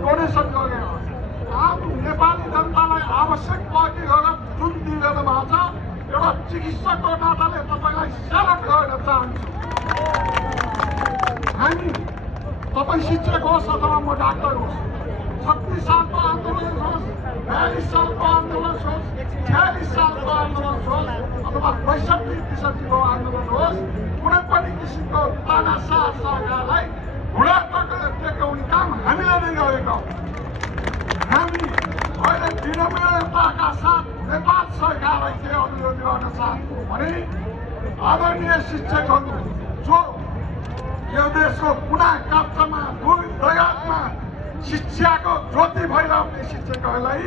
Donation गरेर आम नेपाली जनतालाई आवश्यक पहुँचेर जुन दिइरहनु भएको छ एउटा चिकित्सकको नाताले तपाईँलाई स्यालुट गर्न चाहन्छु। हामी तपाईँ शिक्षक होस् अथवा म डाक्टर होस्, 36 सालको आन्दोलन होस्, 42 सालको आन्दोलन होस्, 46 सालको आन्दोलन होस् अथवा 62-63 को आन्दोलन होस्, कुनै पनि किसिमको तानासा सरकारलाई घुँडा टेकाउने काम हामीले नै गरेका हौँ। हामी अहिले विनम्रताका साथ नेपाल सरकारलाई के अनुरोध गर्न चाहन्छु भने आदरणीय शिक्षकहरू जो यो देशको कुना काप्चामा दुई दगातमा शिक्षाको ज्योति भइरहने शिक्षकहरूलाई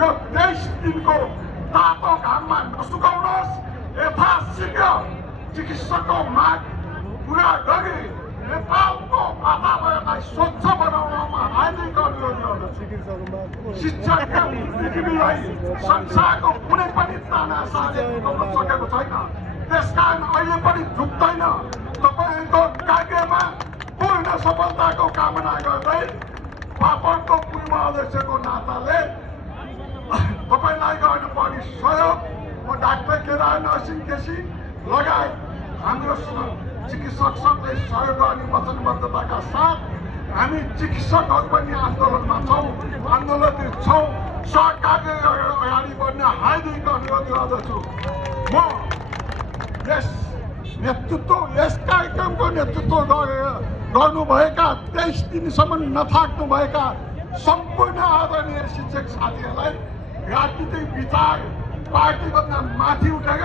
यो 23 दिनको तातो घाममा नसुकाउनुहोस्। यथाशीघ्र चिकित्सकको माग पुरा गरी नेपालको वातावरणलाई स्वच्छ बनाउनमा हार्दिक अनुरोध गर्दछु। शिक्षाका पृथ्वीलाई संसारको कुनै पनि तानाशाहले झुकाउन सकेको छैन, त्यसकारण अहिले पनि झुक्दैन। तपाईँको कार्यमा पूर्ण सफलताको कामना गर्दै पापडको पूर्व अध्यक्षको नाताले तपाईँलाई गर्नुपर्ने सहयोग म डाक्टर केदार नरसिंह केसी लगायत हाम्रो चिकित्सक सङ्घले सहयोग गर्ने वचनबद्धताका साथ हामी चिकित्सकहरू पनि आन्दोलनमा छौँ, आन्दोलनरत छौँ। सरकारले अगाडि बढ्न हार्दिक अनुरोध गर्दछु। म यस कार्यक्रमको नेतृत्व गर्नुभएका 23 दिनसम्म नथाक्नुभएका सम्पूर्ण आदरणीय शिक्षक साथीहरूलाई राजनीतिक विचार पार्टीभन्दा माथि उठेर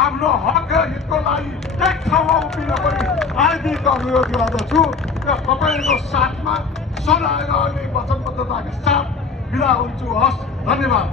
आफ्नो हक र हितको लागि एक ठाउँमा उभिन पनि हार्दिक अनुरोध गर्दछु र तपाईँको साथमा सदा रहने वचनबद्धताका साथ बिदा हुन्छु। हस्, धन्यवाद।